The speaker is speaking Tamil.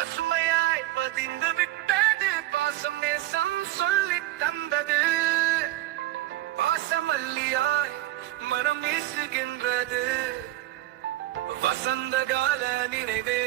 பசுமையாய் பதிந்து விட்டது. பாசம் நேசம் சொல்லி தந்தது. பாசமல்லியாய் மனம் வீசுகின்றது. வசந்த கால நினைவே